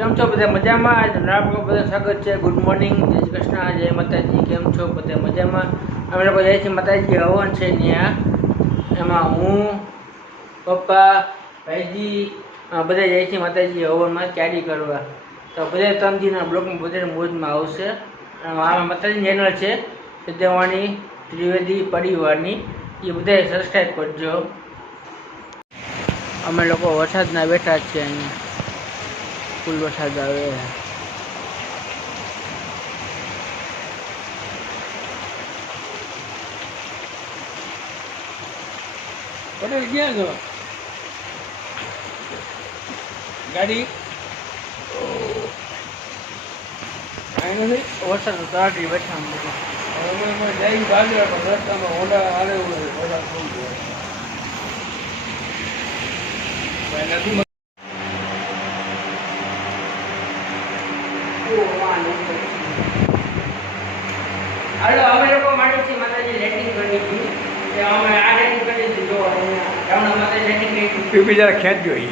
કેમ છો બધા મજામાં? આજે નાના બધા સ્વાગત છે. ગુડ મોર્નિંગ જય શ્રી કૃષ્ણ. જય માતાજી. કેમ છો બધા મજામાં? અમે લોકો જઈએ છીએ માતાજી. હવન છે ત્યાં એમાં હું, પપ્પા, ભાઈજી બધા જાય છે માતાજી હવનમાં કેરી કરવા. તો બધા ત્રણ બ્લોકમાં બધા મોજમાં આવશે. આ માતાજી ચેનલ છે. સિદ્ધવાણી ત્રિવેદી, પરિવારની. એ બધાએ સબસ્ક્રાઈબ કરજો. અમે લોકો વરસાદના બેઠા જ છીએ અહીંયા. ફૂલ વરસાદ આવે પટેલ ક્યાં છો ગાડી કાંઈ વરસાદ તળાટી બેઠા અમે જઈ પણ રસ્તામાં હોન્ડા આવે હોય નથી હાલો અમે લોકો માટે છે માતાજી લેટિંગ કરી હતી કે અમે આ લેટિંગ કરી હતી જો અહીંયા ગામડા માતાજી લેટિંગ કરી હતી પીપી જરા ખેંચજો એ ભાઈજી ભાઈજી ગામડા માતાજી લેટિંગ કરી તો અમે એ લેટિંગ આપું અને ત્યાં મનબા માતાજી લેટિંગ જરા ખેંચ જોઈએ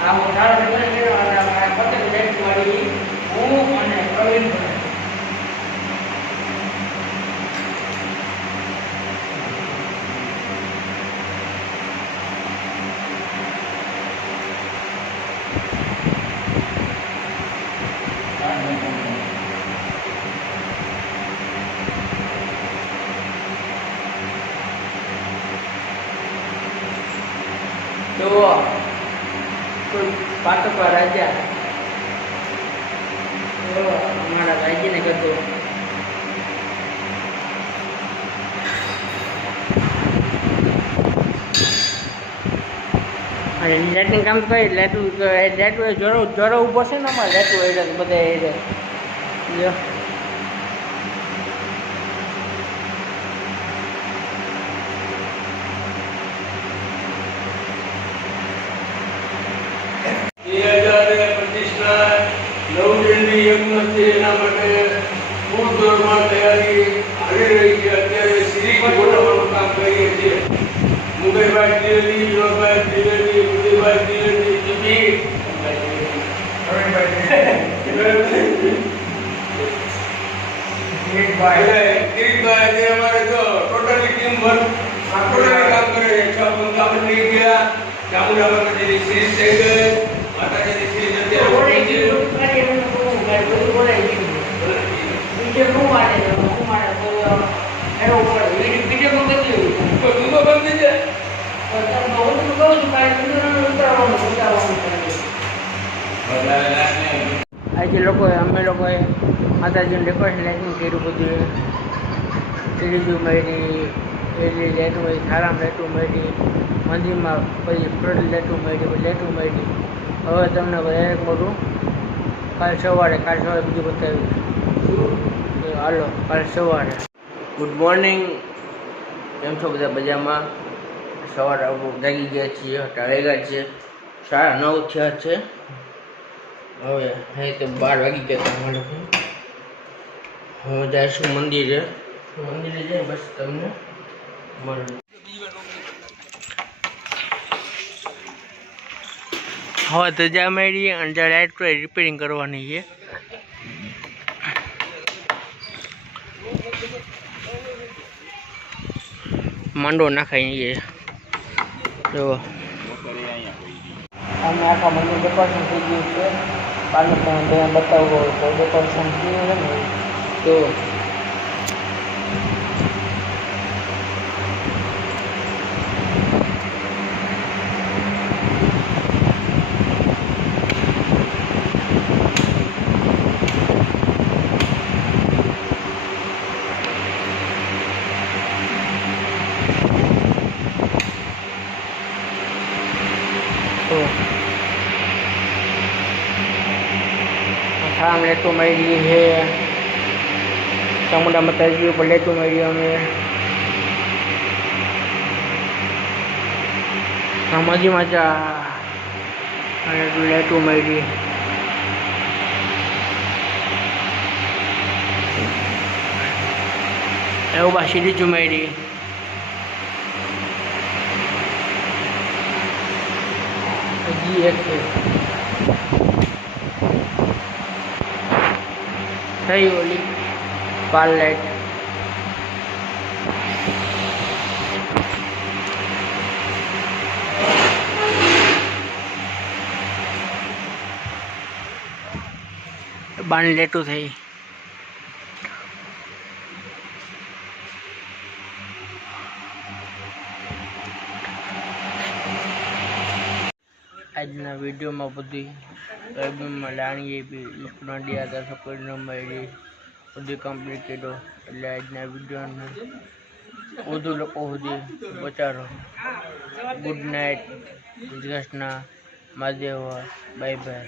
આ હું સારો દિવસ કર્યો અને આ પતંગ લેટિંગ વાળી હું અને પ્રવીણ ભાઈ જુઓ. કોઈ પાટકવા રાજા અમારા ભાઈજીને કરતો અને કામ કઈ લેટું લેટું જોડો જોડો ઊભો છે ને અમારે લેટું એટલે બધા એ જો બે હજાર પચીસના નવજયંતિ યજ્ઞ એના માટે પૂર દોરમાં તૈયારી અત્યારે શ્રી ગોઠવવાનું કામ કરીએ અમારે જો કામ કરે છે. છ પંખા બદલી ગયા. ચામુંડા માતાજીની ગઈ માતાજીની આજે લોકોએ, અમે લોકોએ માતાજીનું ડેકોરેશન લાઇટિંગ કર્યું બધું. ત્રીજું મળી એટલી લેટું મળી, થાળામાં લેટું મળી, મંદિરમાં પછી ફ્રન્ટ લેટું મળી લેટું મળી. હવે તમને વધારે મોટું કાલ સવારે કાલ સવારે બીજું બતાવ્યું હાલો, કાલ સવારે. ગુડ મોર્નિંગ કેમ છો બધા બજારમાં સવારે જાગી ગયા છીએ ટાળી ગયા છીએ. સાડા નવ થયા છે. હવે અહીં તો બાર વાગી ગયા હતા અમારે લોકો હવે જઈશું મંદિરે. મંદિરે જઈ બસ તમને મળું. હવે તો જ્યાં મેળીએ અને રિપેરિંગ કરવાની છે. માંડો નાખાય છે જો. અમે આખા મંદિર ડેકોરેશન થઈ ગયું છે. બારનું તમે બતાવવું હોય તો ડેકોરેશન થયું છે ને. તો થાળામાં લેટું મળી છે ચામુંડા માતાજી ઉપર લેટું મળ્યું અમે. રામાજી માતા અને લેટું મળી એવું બા સિરીજ ઉમેરી હજી એક છે. થઈ ઓલી પાર્લેટ લાઈટ બાણ લેટું થઈ. આજના વિડીયોમાં બધી ગરમીમાં લાણી આપી લખનડિયા હતા સફરનો મળી બધી કમ્પ્લીટ કર્યો એટલે આજના વિડીયોને વધુ લોકો સુધી પહોંચાડો. ગુડ નાઇટ જય કૃષ્ણ મહાદેવ બાય બાય